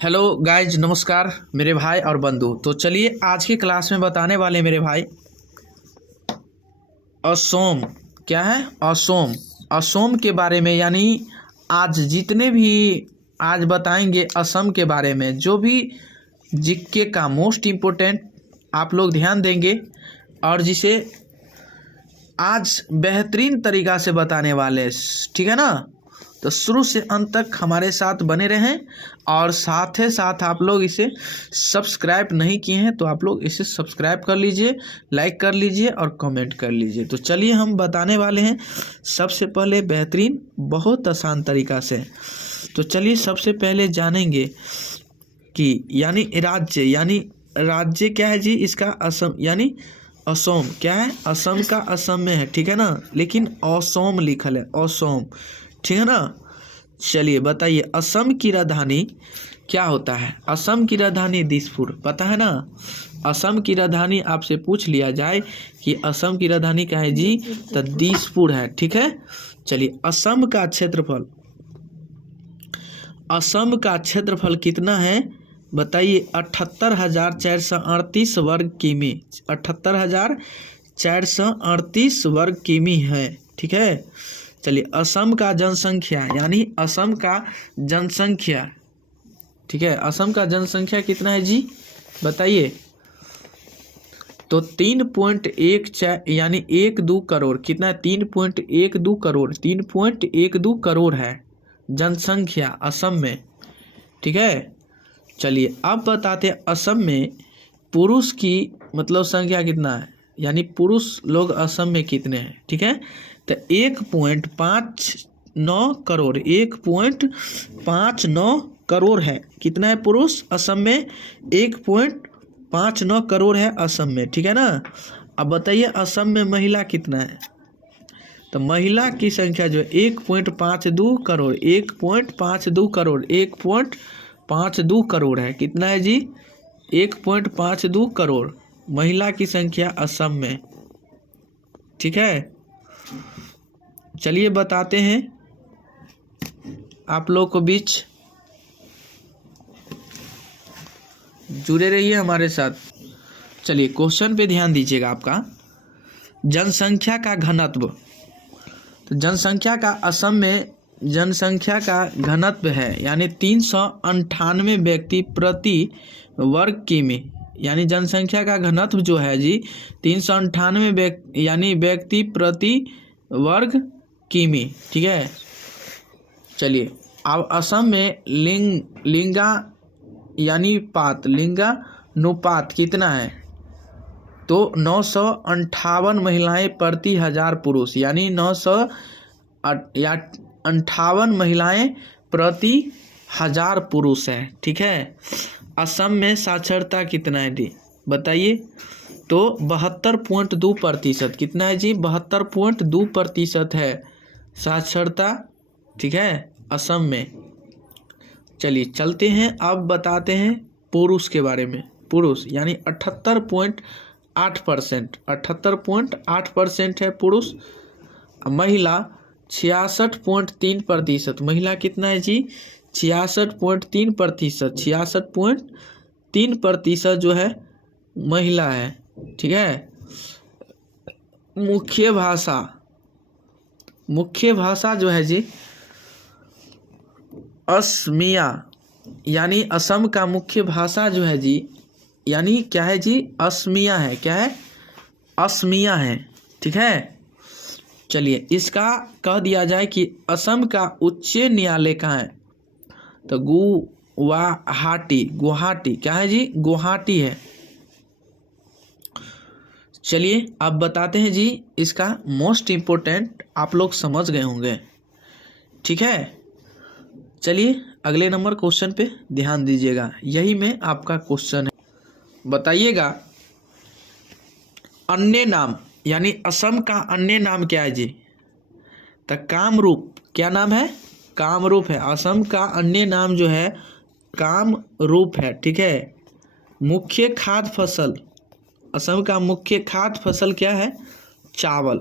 Hello guys, नमस्कार मेरे भाई और बंधु। तो चलिए आज की क्लास में बताने वाले मेरे भाई असोम। क्या है? असोम। असोम के बारे में, यानी आज जितने भी आज बताएंगे असम के बारे में, जो भी जीके का मोस्ट इम्पोर्टेंट आप लोग ध्यान देंगे और जिसे आज बेहतरीन तरीक़ा से बताने वाले, ठीक है ना। तो शुरू से अंत तक हमारे साथ बने रहें और साथ ही साथ आप लोग इसे सब्सक्राइब नहीं किए हैं तो आप लोग इसे सब्सक्राइब कर लीजिए, लाइक कर लीजिए और कमेंट कर लीजिए। तो चलिए हम बताने वाले हैं सबसे पहले बेहतरीन बहुत आसान तरीक़ा से। तो चलिए सबसे पहले जानेंगे कि यानी राज्य क्या है जी इसका? असम, यानी असोम क्या है? असम का असम में है, ठीक है ना, लेकिन असोम लिखल है, असोम, ठीक है ना। चलिए बताइए असम की राजधानी क्या होता है? असम की राजधानी दिसपुर, पता है ना। असम की राजधानी आपसे पूछ लिया जाए कि असम की राजधानी क्या है जी, तो दिसपुर है, ठीक है। चलिए असम का क्षेत्रफल कितना है बताइए? 78,438 वर्ग किमी। 78,438 वर्ग किमी है, ठीक है। चलिए असम का जनसंख्या, यानी असम का जनसंख्या, ठीक है, असम का जनसंख्या कितना है जी बताइए? तो 3.14 यानी 12 करोड़। कितना है? 3.12 करोड़। 3.12 करोड़ है जनसंख्या असम में, ठीक है। चलिए अब बताते हैं असम में पुरुष की मतलब संख्या कितना है, यानी पुरुष लोग असम में कितने हैं, ठीक है। तो 1.59 करोड़, 1.59 करोड़ है। कितना है पुरुष असम में? 1.59 करोड़ है असम में, ठीक है ना। अब बताइए असम में महिला कितना है? तो महिला की संख्या जो है 1.52 करोड़, 1.52 करोड़, 1.52 करोड़ है। कितना है जी? 1.52 करोड़ महिला की संख्या असम में, ठीक है। चलिए बताते हैं आप लोग को बीच, जुड़े रहिए हमारे साथ। चलिए क्वेश्चन पे ध्यान दीजिएगा आपका। जनसंख्या का घनत्व, तो जनसंख्या का असम में जनसंख्या का घनत्व है यानी 398 व्यक्ति प्रति वर्ग किमी। यानी जनसंख्या का घनत्व जो है जी 398 यानी व्यक्ति प्रति वर्ग किमी, ठीक है। चलिए अब असम में लिंगानुपात कितना है? तो 958 महिलाएं प्रति 1000 पुरुष, यानी 958 महिलाएं प्रति 1000 पुरुष है, ठीक है। असम में साक्षरता कितना है दी बताइए? तो 72.2%। कितना है जी? 72.2% है साक्षरता, ठीक है, असम में। चलिए चलते हैं अब बताते हैं पुरुष के बारे में। पुरुष यानी 78.8%, 78.8% है पुरुष। महिला 66.3%। महिला कितना है जी? 66.3%, 66.3% जो है महिला है, ठीक है। मुख्य भाषा जो है जी असमिया, यानी असम का मुख्य भाषा जो है जी, यानी क्या है जी? असमिया है। क्या है? असमिया है, ठीक है। चलिए इसका कह दिया जाए कि असम का उच्च न्यायालय कहाँ है? तो गुवाहाटी क्या है जी? गुवाहाटी है। चलिए अब बताते हैं जी इसका मोस्ट इम्पोर्टेंट, आप लोग समझ गए होंगे, ठीक है। चलिए अगले नंबर क्वेश्चन पे ध्यान दीजिएगा, यही में आपका क्वेश्चन है। बताइएगा अन्य नाम, यानी असम का अन्य नाम क्या है जी? तो कामरूप। क्या नाम है? कामरूप है। असम का अन्य नाम जो है कामरूप है, ठीक है। मुख्य खाद्य फसल, असम का मुख्य खाद्य फसल क्या है? चावल।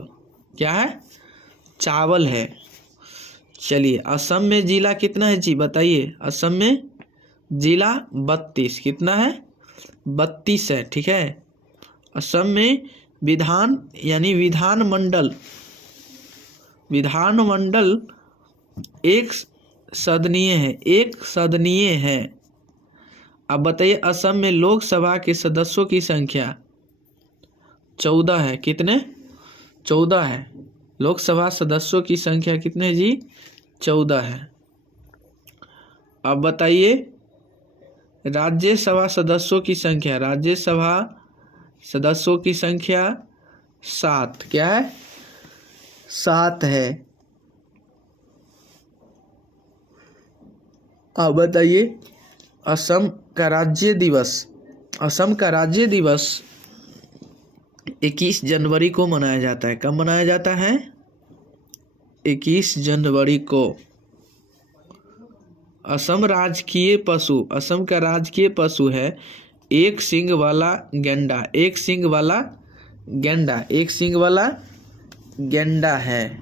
क्या है? चावल है। चलिए असम में जिला कितना है जी बताइए? असम में जिला 32, कितना है 32 है, ठीक है। असम में विधान यानी विधानमंडल एक सदनीय है। अब बताइए असम में लोकसभा के सदस्यों की संख्या 14 है, कितने 14 है। लोकसभा सदस्यों की संख्या कितने जी 14 है। अब बताइए राज्यसभा सदस्यों की संख्या, राज्यसभा सदस्यों की संख्या 7, क्या है 7 है। अब बताइए असम का राज्य दिवस 21 जनवरी को मनाया जाता है। कब मनाया जाता है 21 जनवरी को। असम का राजकीय पशु है एक सींग वाला गैंडा है।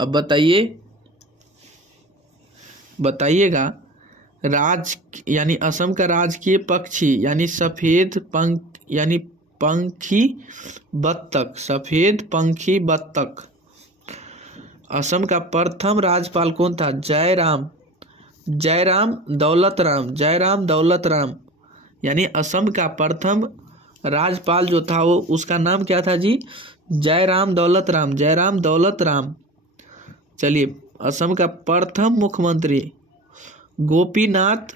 अब बताइएगा यानी असम का राजकीय पक्षी यानी सफेद पंखी बत्तख। असम का प्रथम राज्यपाल कौन था, जयराम दौलत राम यानी असम का प्रथम राज्यपाल जो था वो उसका नाम क्या था जी, जयराम दौलत राम। चलिए असम का प्रथम मुख्यमंत्री गोपीनाथ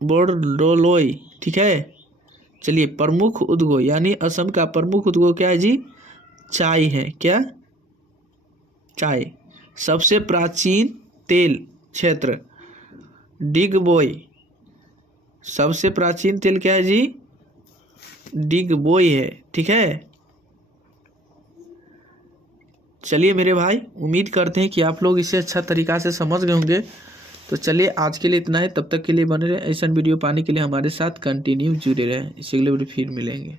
बोरदोलोई, ठीक है। चलिए प्रमुख उद्योग यानी असम का प्रमुख उद्योग क्या है जी, चाय है, क्या चाय। सबसे प्राचीन तेल क्षेत्र डिगबोई, सबसे प्राचीन तेल क्या है जी डिगबोई है, ठीक है। चलिए मेरे भाई उम्मीद करते हैं कि आप लोग इसे अच्छा तरीक़ा से समझ गए होंगे। तो चलिए आज के लिए इतना है, तब तक के लिए बने रहे। ऐसा वीडियो पाने के लिए हमारे साथ कंटिन्यू जुड़े रहें। इसी अगले वीडियो फिर मिलेंगे।